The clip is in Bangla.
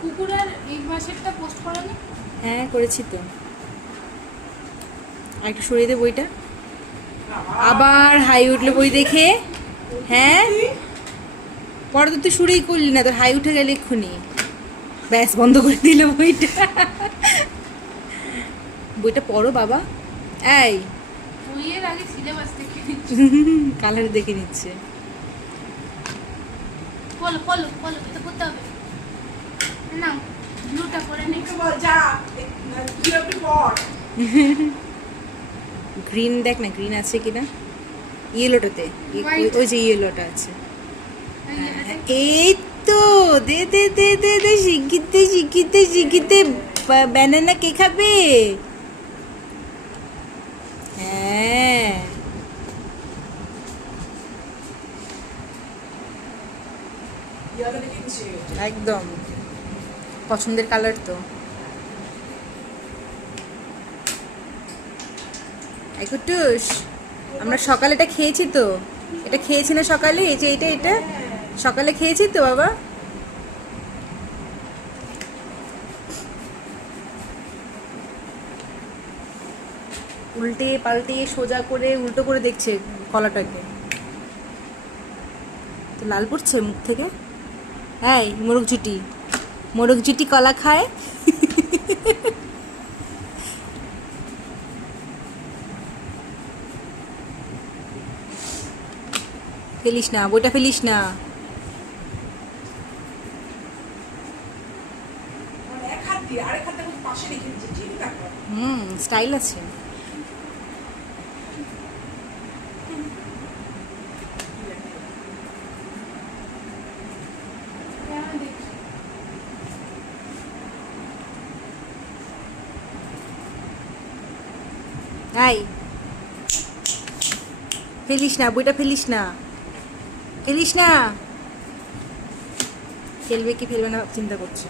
কুকুরের এই মাসেরটা পোস্ট করনি? হ্যাঁ করেছি তো। আর একটু সরিয়ে দে বইটা। আবার হাই উঠলো বই দেখে। হ্যাঁ পরে তো তুই শুরুই করলি না, তোর হাই উঠে গেলে এক্ষুনি ব্যাস বন্ধ করে দিল বইটা। বইটা পড়ো বাবা। এই বইয়ের আগে সিলেবাস দেখে কালার দেখে নিচ্ছে। বলো বলো বলো, এটা করতে হবে না। ব্লুটা করে নে। গ্রিন দেখ না, গ্রিন আছে কিনা ইয়েলোটাতে। White. ওই যে ইয়েলোটা আছে। এই তো দে দে দে দে দে, শিখিতে শিখিতে শিখিতে ব্যানানা কে খাবে? হ্যাঁ একদম পছন্দের কালার তো। কুটুস আমরা সকালে এটা খেয়েছি তো, এটা খেয়েছি না সকালে? এই যে এটা সকালে খেয়েছি তো বাবা। উল্টে পাল্টে সোজা করে উল্টো করে দেখছে কলাটাকে। তো লাল পড়ছে মুখ থেকে। এই মোরগ জুটি কলা খায়। ফেলিস না বইটা, ফেলিস না। স্টাইল আছে। এই ফেলিস না বইটা, ফেলিস না ফেলিস না। ফেলবে কি ফেলবে না চিন্তা করছে।